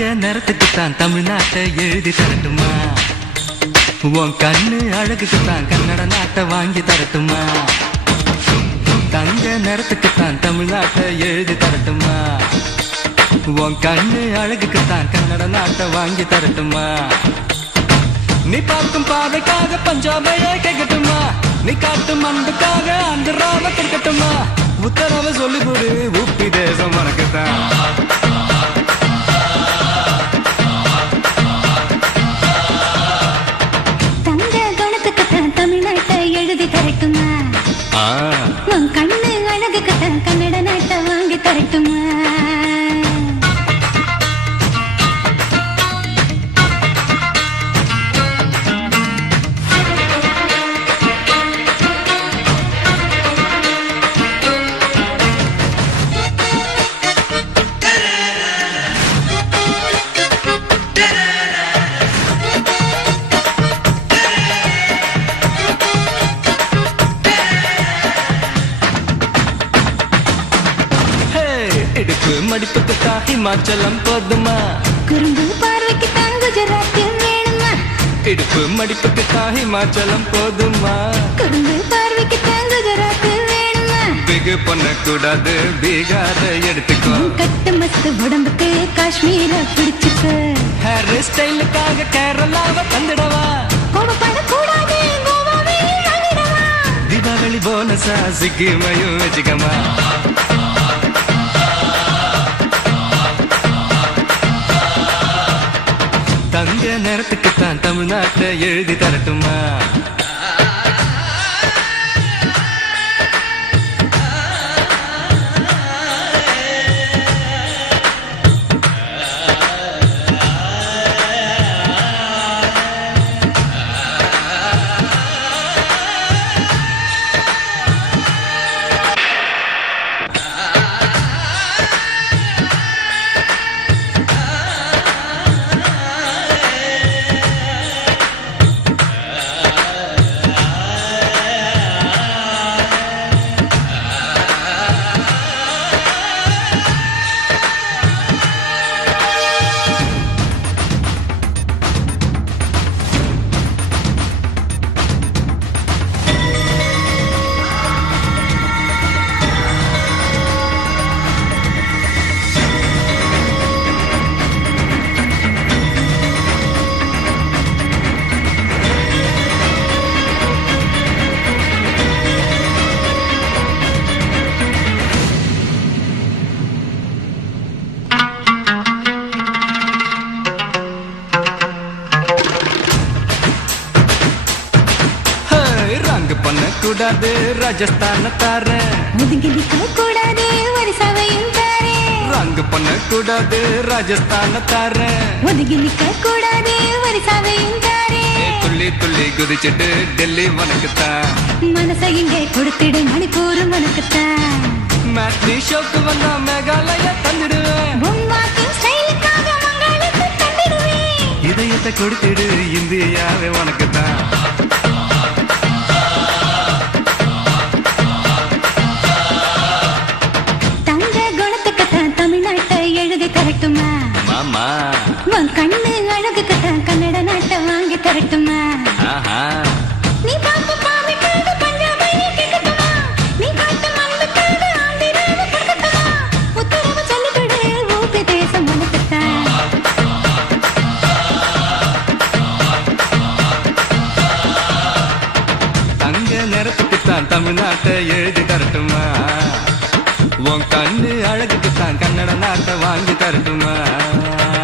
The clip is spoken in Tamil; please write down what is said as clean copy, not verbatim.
தங்க நிறத்துக்குத்தான் தமிழ்நாட்டை எழுதி தரட்டுமா? உன் கண்ணு அழகுக்குத்தான் கன்னட நாட்டை வாங்கி தரட்டுமா? தங்க நிறத்துக்குத்தான் தமிழ்நாட்டை எழுதி தரட்டுமா? உன் கண்ணு அழகுக்குத்தான் கன்னட நாட்டை வாங்கி தரட்டுமா? நீ பார்க்கும் பாதைக்காக பஞ்சாபையே கேட்கட்டுமா? நீ காட்டும் அன்புக்காக ஆந்திராவை கேட்கட்டுமா? உத்தரவை சொல்லிவிடு, உப்பி தேசம் உனக்குத்தான். எழுதி தரட்டுமா? உன் கண்ணு அழகுக்குத்தான் கன்னட நாட்டை வாங்கி தரட்டுமா? இடுப்பு மடிப்புக்குத்தான் ஹிமாச்சலம் போதுமா? குறும்பு பார்வைக்குத்தான் குஜராத் வேணுமா? இடுப்பு மடிப்புக்குத்தான் ஹிமாச்சலம் போதுமா? குறும்பு பார்வைக்குத்தான் குஜராத் வேணுமா? பிகு பண்ணக்கூடாது, பீகார எடுத்துக்கோ. கட்டு மஸ்து உடம்புக்கு காஷ்மீர பிடிச்சுக்க. ஹேர் ஸ்டைலுக்காக கேரளாவை தந்துடவா? கோபப்படக்கூடாது, கோவாவே வாங்கிடவா? தீபாவளி போனஸா சிக்கிமையும் வச்சுக்கமா? தங்க நேரத்துக்குத்தான் தமிழ்நாட்டை எழுதி தரட்டுமா? பண்ணக்கூடாது, ராஜஸ்தான தாரேன். ஒதுங்கி நிற்க கூடாது, ஒரிசாவையும் தாரேன். ரங்கு பண்ணக்கூடாது, ராஜஸ்தான தாரேன். ஒதுங்கி நிற்க கூடாது, ஒரிசாவையும் தாரேன். துள்ளி துள்ளி குதிச்சுட்டு டெல்லி உனக்குத்தான். மனசை இங்கே கொடுத்துடு, மணிப்பூர் உனக்குத்தான். மேட்னி ஷோக்கு வந்தா மேகாலயா தந்துடுவேன். பொம்மாக்கின் ஸ்டைலுக்காக மங்களுக்கு தந்துடுவேன். இதயத்தை கொடுத்துடு, இந்தியாவே உனக்குத்தான். தரட்டுமா? மாமா உன் கண்ணு அழகுக்குத்தான் கன்னட நாட்டை வாங்கி தரட்டுமா? நீ பார்க்கும் பாவைக்காக பஞ்சாபையே கேட்கட்டுமா? நீ காட்டும் அன்புக்காக ஆந்திராவை கொடுக்கட்டுமா? உத்தரவு சொல்லிவிடு, ஊபி தேசம் உனக்குத்தான். தங்க நிறத்துக்குத்தான் தமிழ்நாட்டை எழுதி தரட்டுமா? உன் கண்ணு அழகுக்குத்தான் கன்னட நாட்டை வாங்கி தரட்டுமா?